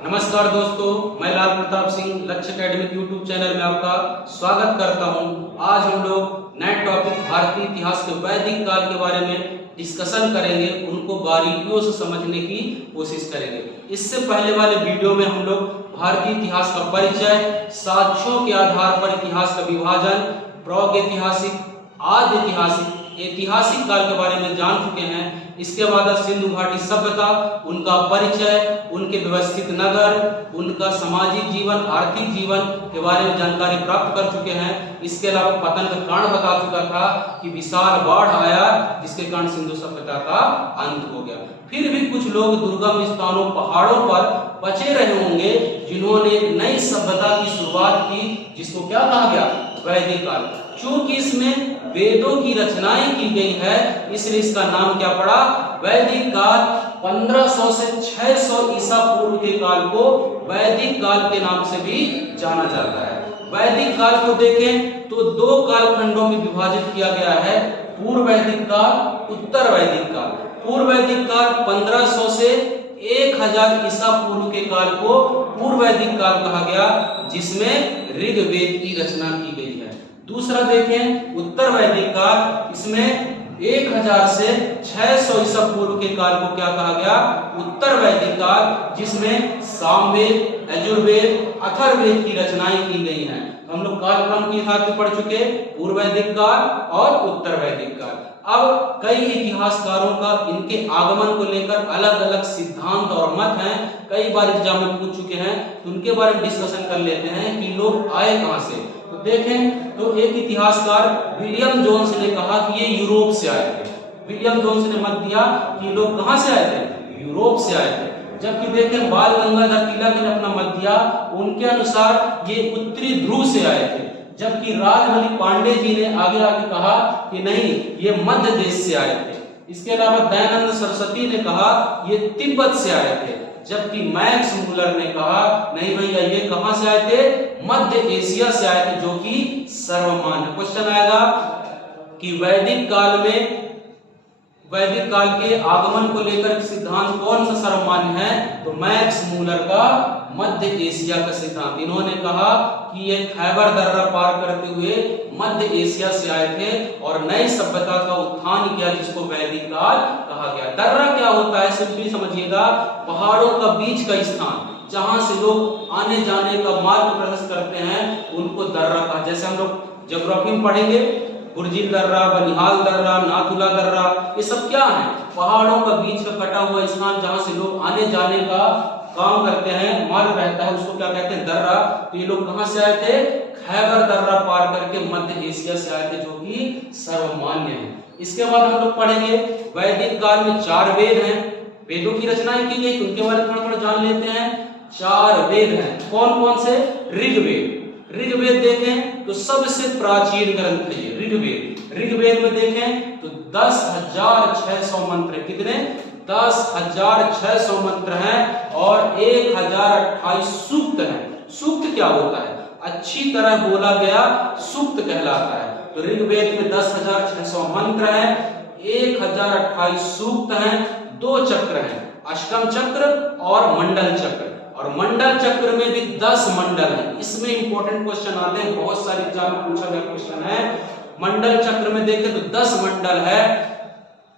नमस्कार दोस्तों, मैं लाल प्रताप सिंह लक्ष्य एकेडमिक यूट्यूब चैनल में आपका स्वागत करता हूं। आज हम लोग नए टॉपिक भारतीय इतिहास के वैदिक काल के बारे में डिस्कशन करेंगे, उनको बारीकियों से समझने की कोशिश करेंगे। इससे पहले वाले वीडियो में हम लोग भारतीय इतिहास का परिचय, साक्ष्यों के आधार पर इतिहास का विभाजन, प्रागैतिहासिक, आद्य ऐतिहासिक, ऐतिहासिक काल के बारे में जान चुके हैं। इसके बाद सिंधु घाटी सभ्यता, उनका परिचय, उनके व्यवस्थित नगर, उनका सामाजिक जीवन, आर्थिक जीवन के बारे में जानकारी प्राप्त कर चुके हैं। इसके अलावा पतन का कारण बता चुका था कि विशाल बाढ़ आया जिसके कारण सिंधु सभ्यता का अंत हो गया। फिर भी कुछ लोग दुर्गम स्थानों, पहाड़ों पर बचे रहे होंगे जिन्होंने एक नई सभ्यता की शुरुआत की, जिसको क्या कहा गया? वैदिक काल। चूंकि इसमें वेदों की रचनाएं की गई है, इसलिए इसका नाम क्या पड़ा? वैदिक काल। 1500 से 600 ईसा पूर्व के काल को वैदिक काल के नाम से भी जाना जाता है। वैदिक काल को देखें तो दो कालखंडों में विभाजित किया गया है, पूर्व वैदिक काल, उत्तर वैदिक काल। पूर्व वैदिक काल 1500 से 1000 ईसा पूर्व के काल को पूर्व वैदिक काल कहा गया, जिसमें ऋग्वेद की रचना की गई है। दूसरा देखें उत्तर वैदिक काल, इसमें 1000 से 600 ईसा पूर्व के काल को क्या कहा गया? उत्तर वैदिक काल, जिसमें सामवेद, यजुर्वेद, अथर्ववेद की रचनाएं की गई हैं। हम लोग कालक्रम के साथ में पढ़ चुके, पूर्व वैदिक काल और उत्तर वैदिक काल। अब कई इतिहासकारों का इनके आगमन को लेकर अलग अलग सिद्धांत और मत हैं, कई बार एग्जाम में पूछ चुके हैं, तो उनके बारे में डिस्कशन कर लेते हैं कि लोग आए कहां से। तो देखें तो एक इतिहासकार विलियम जोन्स ने कहा कि ये यूरोप से आए थे। विलियम जोन्स ने मत दिया कि लोग कहां से आए थे? यूरोप से आए थे। जबकि देखें बाल गंगाधर तिलक ने अपना मत दिया, उनके अनुसार ये उत्तरी ध्रुव से आए थे। जबकि राजमणि पांडे जी ने आगे आके कहा कि नहीं, ये मध्य देश से आए थे। इसके अलावा दयानंद सरस्वती ने कहा ये तिब्बत से आए थे। जबकि मैक्स मुलर ने कहा नहीं भैया, ये कहां से आए थे? मध्य एशिया से आए थे, जो कि सर्वमान्य। क्वेश्चन आएगा कि वैदिक काल के आगमन को लेकर सिद्धांत कौन सा सर्वमान्य है? तो मैक्स मुलर का मध्य एशिया का सिद्धांत। इन्होंने कहा कि ये खैबर दर्रा पार करते हुए मध्य एशिया से आए थे और नई सभ्यता का उत्थान किया, जिसको वैदिक काल कहा गया। दर्रा क्या होता है? सिंपली समझिएगा, पहाड़ों का बीच का स्थान जहां से लोग आने जाने का मार्ग प्रशस्त करते हैं, उनको दर्रा कहा। जैसे हम लोग ज्योग्राफी में पढ़ेंगे, गुर्जिल दर्रा, बनिहाल दर्रा, नाथुला दर्रा, ये सब क्या है? पहाड़ों का बीच का कटा हुआ स्थान जहां से लोग आने जाने का काम करते हैं, मार्ग रहता है, उसको क्या कहते हैं? दर्रा। तो ये लोग कहां से आए थे? खैबर दर्रा पार करके मध्य एशिया से आए थे, जो कि सर्वमान्य है। इसके बाद हम लोग पढ़ेंगे वैदिक काल में 4 वेद हैं, वेदों की रचनाएं की गई, उनके बारे में थोड़ा जान लेते हैं। 4 वेद हैं, कौन कौन से? ऋग्वेद। ऋग्वेद देखें तो सबसे प्राचीन ग्रंथ है ये ऋग्वेद। ऋग्वेद में देखें तो 10,600 मंत्र। कितने? 10,600 मंत्र हैं और 1028 सूक्त हैं। सूक्त क्या होता है? अच्छी तरह बोला गया सूक्त कहलाता है। तो ऋग्वेद में 10,600 मंत्र हैं, 1028 सूक्त हैं, 2 चक्र हैं, अष्टम चक्र और मंडल चक्र। और मंडल चक्र में भी 10 मंडल हैं। इसमें इंपॉर्टेंट क्वेश्चन आते हैं, बहुत सारे एग्जाम में पूछा गया क्वेश्चन है। मंडल चक्र में देखें तो 10 मंडल है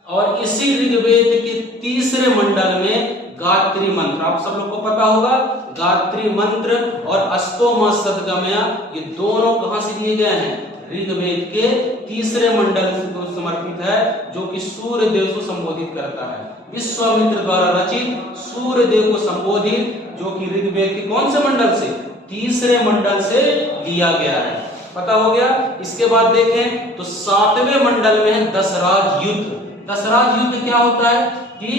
और इसी ऋग्वेद के तीसरे मंडल में गायत्री मंत्र, आप सब लोग को पता होगा, गायत्री मंत्र और अष्टोमा सदगमय, ये दोनों कहां से लिए गए हैं? ऋग्वेद के तीसरे मंडल को समर्पित है, जो कि सूर्य देव को संबोधित करता है। विश्वामित्र द्वारा रचित सूर्य देव को संबोधित, जो कि ऋग्वेद के कौन से मंडल से? तीसरे मंडल से लिया गया है। पता हो गया। इसके बाद देखें तो 7वें मंडल में है दशराज युद्ध। दशराज युद्ध क्या होता है कि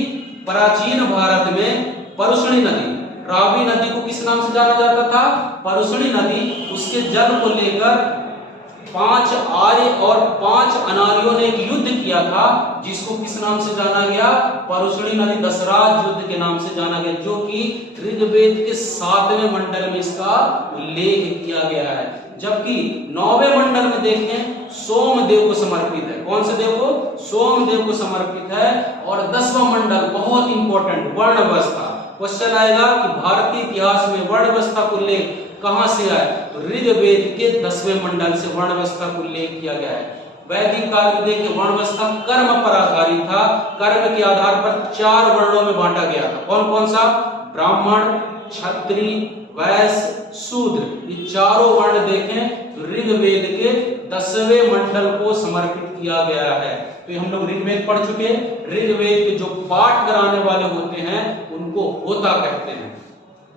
प्राचीन भारत में परुष्णी नदी, रावी नदी को किस नाम से जाना जाता था? परुष्णी नदी। उसके जल को लेकर 5 आर्य और 5 अनार्यों ने एक युद्ध किया था, जिसको किस नाम से जाना गया? परुष्णी नदी दशराज युद्ध के नाम से जाना गया, जो कि ऋग्वेद के 7वें मंडल में इसका उल्लेख किया गया है। जबकि 9वें मंडल में देखें सोमदेव को समर्पित है। कौन से देव को? सोमदेव को समर्पित है। और 10वां मंडल बहुत इंपॉर्टेंट, वर्ण अवस्था। क्वेश्चन आएगा कि भारतीय इतिहास में वर्ण व्यवस्था का उल्लेख कहां से आया, तो ऋग्वेद के 10वें मंडल से वर्ण व्यवस्था का उल्लेख किया गया है। वैदिक काल में देखिए वर्ण व्यवस्था कर्म पर आधारित था, कर्म के आधार पर 4 वर्णों में बांटा गया था। कौन कौन सा, ब्राह्मण, क्षत्रिय, वैश्य, शूद्र, ये चारों वर्ण देखें तो ऋग्वेद के 10वें मंडल को समर्पित किया गया है। तो हम लोग ऋग्वेद पढ़ चुके, ऋग्वेद के जो पाठ कराने वाले होते हैं उनको होता कहते हैं।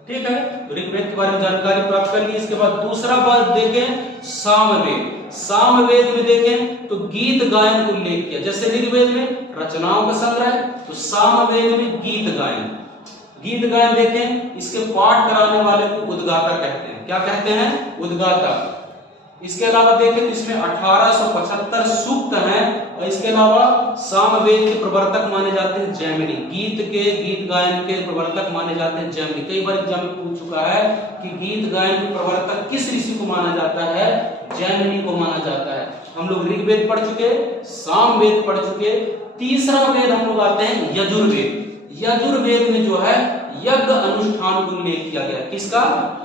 ठीक है, तो ऋग्वेद के बारे में जानकारी प्राप्त कर ली। इसके बाद दूसरा बात देखें सामवेद। सामवेद में देखें तो गीत गायन को उल्लेख किया, जैसे ऋग्वेद में रचनाओं का संग्रह, तो सामवेद में गीत गायन। गीत गायन देखें, इसके पाठ कराने वाले को उद्गाता कहते हैं। क्या कहते हैं, उद्गाता। इसके अलावा देखें तो इसमें 1875 सूक्त हैं और इसके अलावा सामवेद के प्रवर्तक माने जाते हैं जैमिनी। गीत गायन के प्रवर्तक माने जाते हैं जैमिनी। कई बार एग्जाम में पूछ चुका है कि गीत गायन के प्रवर्तक किस ऋषि को माना जाता है, जैमिनी को माना जाता है। हम लोग ऋग्वेद पढ़ चुके, सामवेद पढ़ चुके। तीसरा वेद हम लोग आते हैं यजुर्वेद। यजुर्वेद में जो है यज्ञ अनुष्ठान को उल्लेख किया गया। किसका,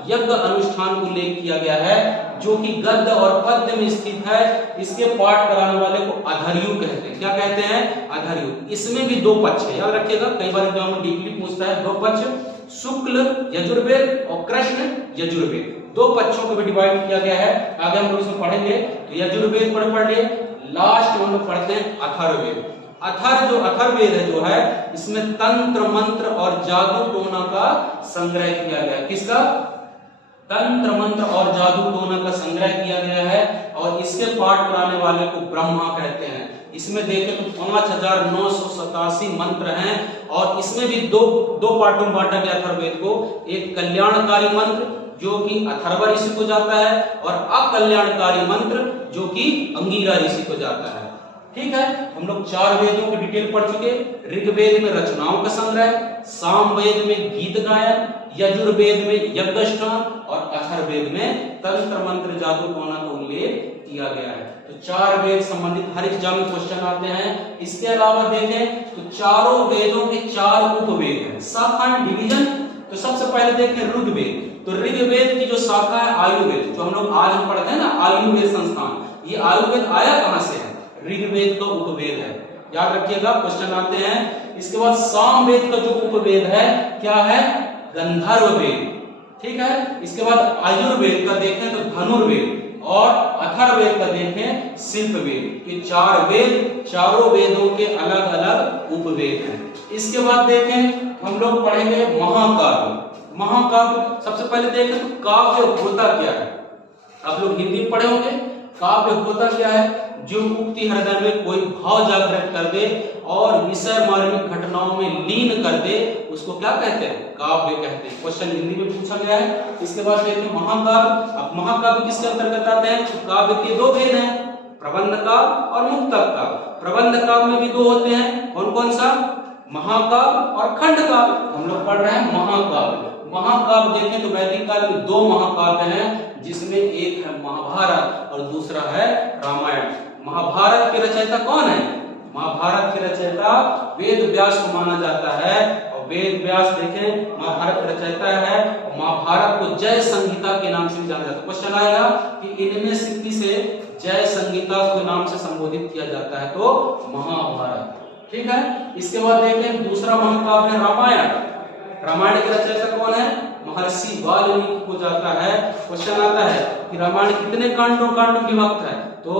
यज्ञ अनुष्ठान को उल्लेख किया गया है, जो कि गद्य और पद्य में स्थित है। इसके पाठ कराने वाले को अधर्यु कहते हैं। क्या कहते हैं, अधर्यु। इसमें भी 2 पक्ष है, याद रखिएगा, कई बार एग्जाम में डीपली पूछता है। 2 पक्ष, शुक्ल यजुर्वेद और कृष्ण यजुर्वेद, 2 पक्षों को भी डिवाइड किया गया है। आगे हम लोग इसमें पढ़ेंगे। तो यजुर्वेद पढ़ लिए, लास्ट में हम लोग पढ़ते हैं अथर्ववेद। अथर्ववेद है जो है, इसमें तंत्र मंत्र और जादू टोना का संग्रह किया गया। किसका, तंत्र मंत्र और जादू टोना का संग्रह किया गया है और इसके पाठ कराने वाले को ब्रह्मा कहते हैं। इसमें देखें तो 5987 मंत्र हैं और इसमें भी दो पार्टों में बांटा गया अथर्ववेद को। एक कल्याणकारी मंत्र जो कि अथर्व ऋषि को जाता है और अकल्याणकारी मंत्र जो कि अंगिरा ऋषि को जाता है। ठीक है, हम लोग 4 वेदों की डिटेल पढ़ चुके। ऋग्वेद में रचनाओं का संग्रह, सामवेद में गीत गायन, यजुर्वेद में यज्ञानुष्ठान और अथर्ववेद में तंत्र मंत्र जादू टोना का उल्लेख किया गया है। तो 4 वेद संबंधित हर एग्जाम में क्वेश्चन आते हैं। इसके अलावा देखें तो चारों वेदों के 4 उपवेद हैं, शाखा डिवीजन। तो सबसे पहले देखें ऋग्वेद। तो ऋग्वेद की जो शाखा है आयुर्वेद, जो हम लोग आज हम पढ़ते हैं ना, आयुर्वेद संस्थान, ये आयुर्वेद आया कहां से है, ऋग्वेद का उपवेद है। याद रखिएगा, क्वेश्चन आते हैं। इसके बाद सामवेद का जो उपवेद है क्या है, गंधर्ववेद। ठीक है, इसके बाद आयुर्वेद का देखें तो धनुर्वेद और अथर्ववेद का देखें शिल्पवेद। ये 4 वेद, चारों वेदों के अलग अलग उपवेद हैं। इसके बाद देखें हम लोग पढ़ेंगे महाकाव्य। महाकाव्य सबसे पहले देखें तो काव्य होता क्या है। आप लोग हिंदी में पढ़े होंगे। काव्य होता क्या है, जो उक्ति हृदय में कोई भाव जागृत कर दे और विषय मार्मिक घटनाओं में लीन कर दे, उसको क्या कहते हैं, काव्य कहते हैं। क्वेश्चन हिंदी में पूछा गया है। इसके बाद देखते हैं महाकाव्य। अब महाकाव्य किसके अंतर्गत आते हैं, तो काव्य के 2 भेद हैं, प्रबंध काव्य और मुक्तक काव्य। प्रबंध काव्य में भी 2 होते हैं, कौन कौन सा, महाकाव्य और खंड काव्य। हम लोग पढ़ रहे हैं महाकाव्य। महाकाव्य देखें तो वैदिक काल में 2 महाकाव्य हैं, जिसमें एक है महाभारत और दूसरा है रामायण। महाभारत के रचयिता कौन है, महाभारत के रचयिता वेद व्यास को माना जाता है। और वेद व्यास देखें महाभारत के रचयिता है। महाभारत को जय संहिता के नाम से जाना जाता है। क्वेश्चन आएगा कि इनमें से किसे जय संहिता के नाम से संबोधित किया जाता है, तो महाभारत। ठीक है, इसके बाद देखें दूसरा महाकाव्य है रामायण। रामायण के रचयिता कौन है, महर्षि वाल्मीकि को जाता है। क्वेश्चन आता है कि रामायण कितने कांडों में विभक्त है, तो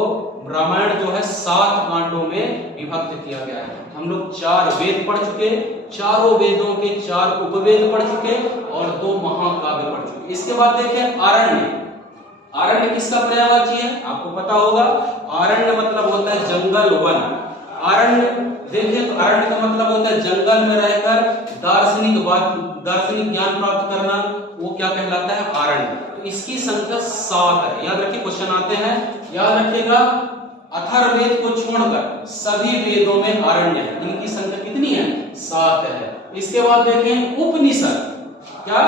रामायण जो है 7 कांडों में विभक्त किया गया है। हम लोग 4 वेद पढ़ चुके, चारों वेदों के 4 उपवेद पढ़ चुके और 2 महाकाव्य पढ़ चुके। इसके बाद देखें आरण्य। आरण्य किसका पर्यायवाची है, आपको पता होगा। आरण्य मतलब होता है जंगल, वन। आरण्य देखें तो आरण्य का मतलब होता है जंगल में रहकर दार्शनिक ज्ञान प्राप्त करना, वो क्या कहलाता है, आरण्य। तो इसकी संख्या 7 है। याद रखिए, क्वेश्चन आते हैं, याद रखिएगा। अथर्ववेद को छोड़कर सभी वेदों में आरण्य है। इनकी संख्या कितनी है, 7 है। इसके बाद देखें उपनिषद। क्या,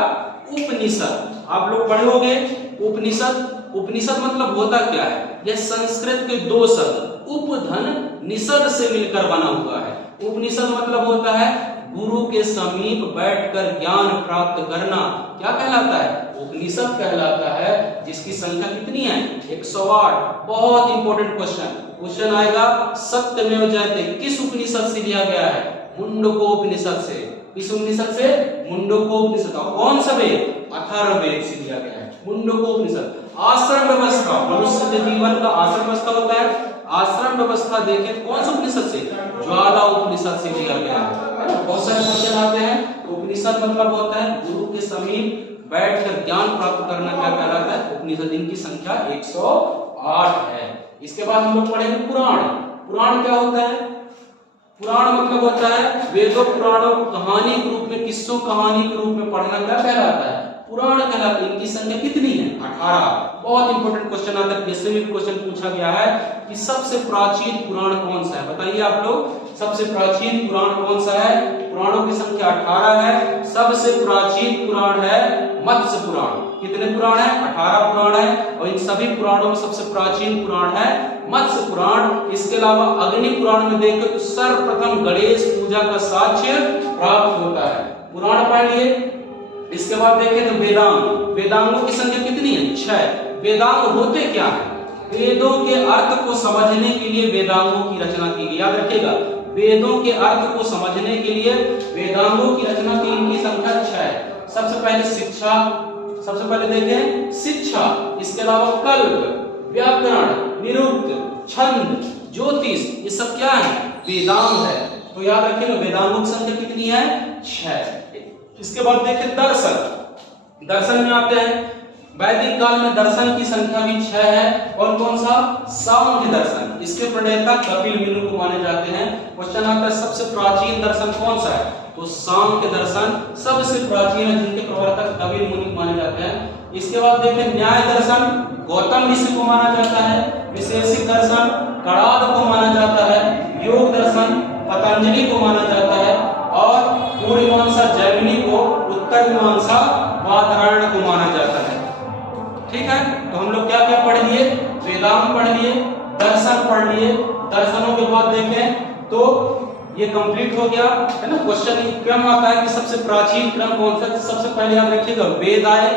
उपनिषद आप लोग पढ़े होंगे। उपनिषद, उपनिषद मतलब होता क्या है, यह संस्कृत के 2 शब्द उपधन निषद से मिलकर बना हुआ है। उपनिषद मतलब होता है गुरु के समीप बैठकर ज्ञान प्राप्त करना क्या कहलाता है? उपनिषद कहलाता है, जिसकी संख्या कितनी है? 108। बहुत इंपॉर्टेंट क्वेश्चन आएगा, सत्यमेव जयते किस उपनिषद से लिया गया है? मुंडकोपनिषद से। किस उपनिषद से? मुंडकोपनिषद। कौन सा वेद? अथर्ववेद से लिया गया है मुंडकोपनिषद। आश्रम व्यवस्था, मनुष्य के जीवन का आश्रम व्यवस्था होता है। आश्रम व्यवस्था देखें कौन सा उपनिषद से? ज्वाला उपनिषद से लिया गया है। बहुत सारे क्वेश्चन आते हैं। उपनिषद मतलब होता है गुरु के समीप बैठकर ज्ञान प्राप्त करना, क्या कहलाता है? उपनिषद। इनकी संख्या 108 है। इसके बाद हम लोग पढ़ेंगे पुराण। पुराण क्या होता है? पुराण मतलब होता है वेदों पुराणों को कहानी के रूप में, किस्सों कहानी के रूप में पढ़ना, क्या कहलाता है? पुराण कहलाता है। इनकी संख्या कितनी है? 18। बहुत इंपॉर्टेंट क्वेश्चन आता है, जैसे भी क्वेश्चन पूछा गया है कि सबसे प्राचीन पुराण कौन सा है? बताइए आप लोग, सबसे प्राचीन पुराण कौन सा है? पुराणों की संख्या 18 है। सबसे प्राचीन पुराण है मत्स्य पुराण। कितने पुराण है? 18 पुराण है। और इन सभी पुराणों में सबसे प्राचीन पुराण है मत्स्य पुराण। इसके अलावा अग्नि पुराण में देखें तो सर्वप्रथम गणेश पूजा का साक्ष्य प्राप्त होता है। पुराण पढ़ लिए। इसके बाद देखें तो वेदांग। वेदांगों की संख्या कितनी है? 6। वेदांग होते क्या है? वेदों के अर्थ को समझने के लिए वेदांगों की रचना की गई। याद रखिएगा, वेदों के अर्थ को समझने के लिए वेदांगों की रचना की। इनकी संख्या 6 है। सबसे पहले शिक्षा, सबसे पहले देखें शिक्षा। इसके अलावा कल्प, व्याकरण, निरुक्त, छंद, ज्योतिष, ये सब क्या है? वेदांग है। तो याद रखिएगा वेदांगों की संख्या कितनी है? 6। इसके बाद देखें दर्शन। दर्शन में आते हैं, वैदिक काल में दर्शन की संख्या भी 6 है। कौन कौन सा? सांख्य दर्शन। इसके प्रणेता कपिल मुनि को माने जाते हैं। क्वेश्चन आता है सबसे प्राचीन दर्शन कौन सा है? तो सांख्य दर्शन सबसे प्राचीन है, जिनके प्रवर्तक कपिल मुनि माने जाते हैं। इसके बाद देखें न्याय दर्शन, गौतम ऋषि को माना जाता है। विशेषिक दर्शन कणाद को माना जाता है। योग दर्शन पतंजलि को माना जाता है। और पूर्व मीमांसा जैमिनी को, उत्तर मीमांसा बादरायण को माना जाता है। ठीक है, तो हम लोग क्या क्या पढ़ लिए? वेदांग पढ़ लिए, दर्शन पढ़ लिए। दर्शनों के बाद देखें तो ये कंप्लीट हो गया है ना। क्वेश्चन क्रम आता है कि सबसे प्राचीन क्रम कौन सा? सबसे पहले याद रखिएगा वेद आए,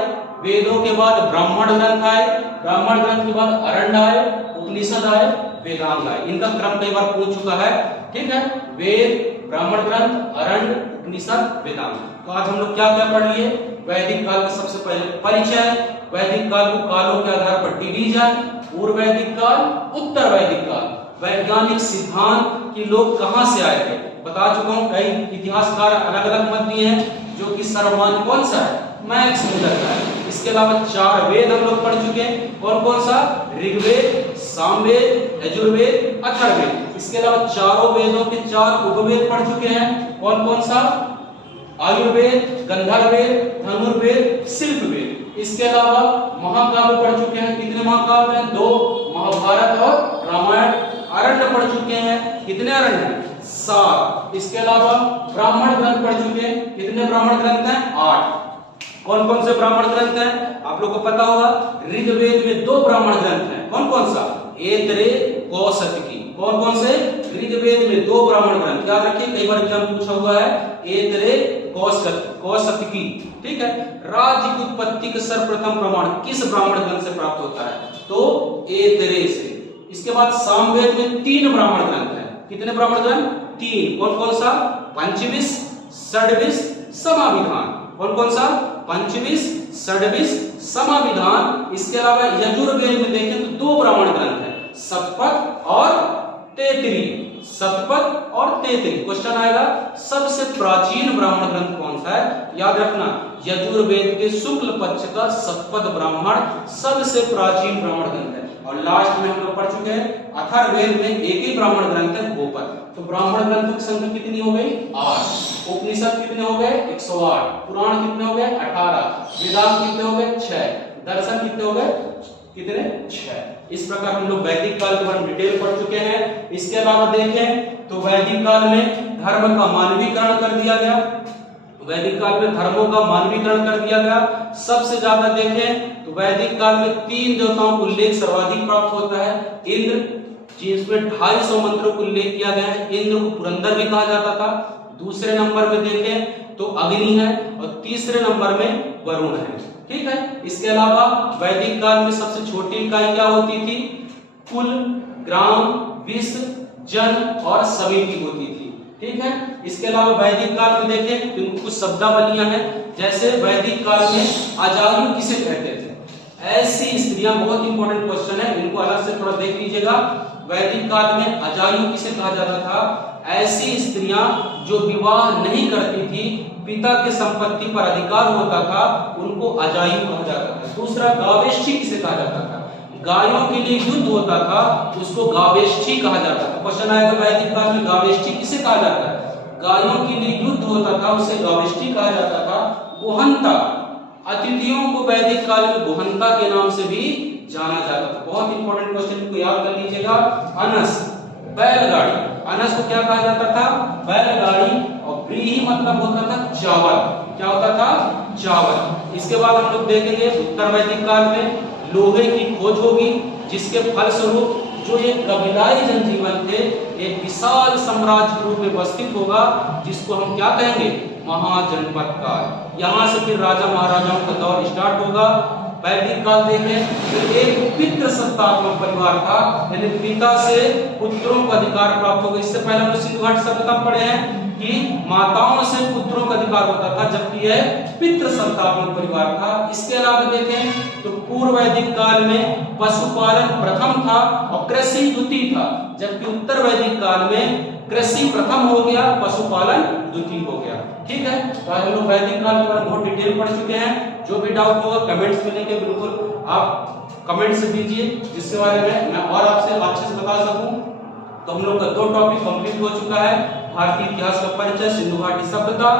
वेदों के बाद ब्राह्मण ग्रंथ आए, ब्राह्मण ग्रंथ के बाद अरण्य आए, उपनिषद आए, वेदांग आए। इनका क्रम कई बार पूछ चुका है। ठीक है, वेद, ब्राह्मण ग्रंथ, अरण्य, उपनिषद, वेदांग। तो आज हम लोग क्या क्या पढ़ लिए? वैदिक काल का सबसे पहले परिचय, वैदिक काल को कालों के आधार पर डिवीजन, पूर्व वैदिक काल, उत्तर वैदिक काल, वैज्ञानिक सिद्धांत कि लोग कहां से आए थे बता चुका हूं। कई इतिहासकार अलग अलग मत दिए हैं, जो कि सर्वमान्य कौन सा है? मैक्स मूलर का है। इसके अलावा 4 वेद हम लोग पढ़ चुके हैं। कौन कौन सा? ऋग्वेद, सामवेद, यजुर्वेद, अथर्ववेद। इसके अलावा चारों वेदों के 4 उपवेद पढ़ चुके हैं। कौन कौन सा? आयुर्वेद, गंधर्ववेद, धनुर्वेद, शिल्पवेद। इसके अलावा महाकाव्य पढ़ चुके हैं। कितने महाकाव्य हैं? 2, महाभारत और रामायण। अरण्य पढ़ चुके हैं। कितने अरण्य? 7। इसके अलावा ब्राह्मण ग्रंथ पढ़ चुके हैं। कितने ब्राह्मण ग्रंथ हैं? 8। कौन कौन से ब्राह्मण ग्रंथ हैं? आप लोग को पता होगा, ऋग्वेद में 2 ब्राह्मण ग्रंथ हैं। कौन कौन सा? ऐतरेय, कौशिकी। कौन कौन से? ऋग्वेद में 2 ब्राह्मण ग्रंथ। याद रखिए, कई बार एग्जाम पूछा हुआ है। ऐतरेय, कौशिकी। ठीक है, राज्य की उत्पत्ति का सर्वप्रथम प्रमाण किस ब्राह्मण ग्रंथ से प्राप्त होता है? तो ऐतरेय से। इसके बाद सामवेद में 3 ब्राह्मण ग्रंथ हैं। कितने ब्राह्मण ग्रंथ? 3। कौन कौन सा? पंचविश, षड्विश, समाविधान। कौन कौन सा? पंचविश, षड्विश, समाविधान। इसके अलावा यजुर्वेद में देखें तो 2 ब्राह्मण ग्रंथ हैं, शतपथ और तैत्तिरीय। शतपथ और तैत्तिरीय। क्वेश्चन आएगा सबसे प्राचीन ब्राह्मण ग्रंथ कौन सा है? याद रखना, यजुर्वेद के शुक्ल पक्ष का शतपथ ब्राह्मण सबसे प्राचीन ब्राह्मण ग्रंथ है। और लास्ट में हम लोग पढ़ चुके हैं अथर्ववेद में एक ही ब्राह्मण ग्रंथ है, गोपद। तो ब्राह्मण ग्रंथों की संख्या कितनी हो गई? 8। उपनिषद कितने हो गए? 108। पुराण कितने हो गए? 18। वेदांत कितने हो गए? 6। दर्शन कितने हो गए? कितने? 6। इस प्रकार हम लोग वैदिक काल के बारे में डिटेल पढ़ चुके हैं। इसके अलावा देखें तो वैदिक काल में धर्म का मानवीकरण कर दिया गया। वैदिक काल में धर्मों का मानवीकरण कर दिया गया। सबसे ज्यादा देखें तो वैदिक काल में 3 देवताओं का उल्लेख सर्वाधिक प्राप्त होता है। इंद्र, जिसमें 250 मंत्रों का उल्लेख किया गया है। इंद्र को पुरंदर भी कहा जाता था। दूसरे नंबर में देखें तो अग्नि है और तीसरे नंबर में वरुण है। ठीक है। इसके अलावा वैदिक काल में सबसे छोटी इकाई क्या होती थी? कुल, ग्राम, विश्व, जन और समिति होती थी। ठीक है। इसके अलावा वैदिक काल में देखें तो कुछ शब्दावलियां हैं, जैसे वैदिक काल में अजायु किसे कहते थे? ऐसी स्त्रियां, बहुत इंपॉर्टेंट क्वेश्चन है, इनको अलग से थोड़ा देख लीजिएगा। वैदिक काल में अजायु किसे कहा जाता था? ऐसी स्त्रियां जो विवाह नहीं करती थी, पिता के संपत्ति पर अधिकार होता था, उनको अजायु कहा जाता था। दूसरा, गावेष्ठी किसे कहा जाता था? गायों के लिए युद्ध होता था, उसको गावेष्ठी कहा जाता था। क्वेश्चन आएगा वैदिक काल में गावेष्ठी किसे कहा जाता है? गायों के लिए युद्ध होता था, उसे गावेष्ठी कहा जाता था। गुहंता, अतिथियों को वैदिक काल में गुहंता के नाम से भी जाना जाता था। बहुत इंपॉर्टेंट क्वेश्चन को याद कर लीजिएगा। अनस, बैलगाड़ी, अनस को क्या कहा जाता था? बैलगाड़ी। और व्रीहि मतलब होता था चावल। क्या होता था? चावल। इसके बाद हम लोग देखेंगे उत्तर वैदिक काल में लोहे की खोज होगी, जिसके फलस्वरूप जो ये कबीलाई जनजीवन थे एक विशाल साम्राज्य के रूप में व्यवस्थित होगा, जिसको हम क्या कहेंगे? महाजनपद काल। यहाँ से फिर राजा महाराजाओं का दौर स्टार्ट होगा। वैदिक काल देखें तो एक पितृ सत्तात्मक परिवार था, यानी पिता से पुत्रों को अधिकार प्राप्त होगा। इससे पहले हम सिंधु घाटी सभ्यता पढ़े हैं कि माताओं से पुत्रों का अधिकार होता था, जबकि यह पितृ सत्तात्मक परिवार था। इसके अलावा देखें तो पूर्व वैदिक काल में पशुपालन प्रथम था और कृषि द्वितीय था, जबकि उत्तर वैदिक काल में कृषि प्रथम हो गया, पशुपालन द्वितीय हो गया। ठीक है। तो आज हम लोग वैदिक काल के बारे में बहुत डिटेल पढ़ चुके हैं। जो भी डाउट होगा कमेंट्स में लिखे, बिल्कुल आप कमेंट्स दीजिए, जिसके बारे में मैं और आपसे अच्छे से बता सकूं। तो हम लोग का 2 टॉपिक कंप्लीट हो चुका है, भारतीय इतिहास का परिचय, सिंधु घाटी सभ्यता।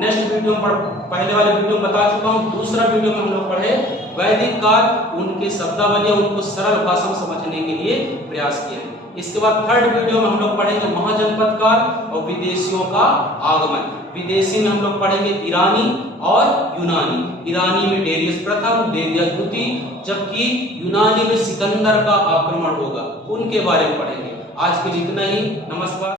नेक्स्ट वीडियो में पहले वाले वीडियो में बता चुका हूं, दूसरा वीडियो में हम लोग पढ़े वैदिक काल, उनके शब्दावलियां, उनको सरल भाषा में समझने के लिए प्रयास किए हैं। इसके बाद थर्ड वीडियो में हम लोग पढ़ेंगे महाजनपद काल और विदेशियों का आगमन। विदेशी में हम लोग पढ़ेंगे ईरानी और यूनानी। ईरानी में डेरियस प्रथम, डेरियस द्वितीय, जबकि यूनानी में सिकंदर का आक्रमण होगा, उनके बारे में पढ़ेंगे। आज के लिए इतना ही। नमस्कार।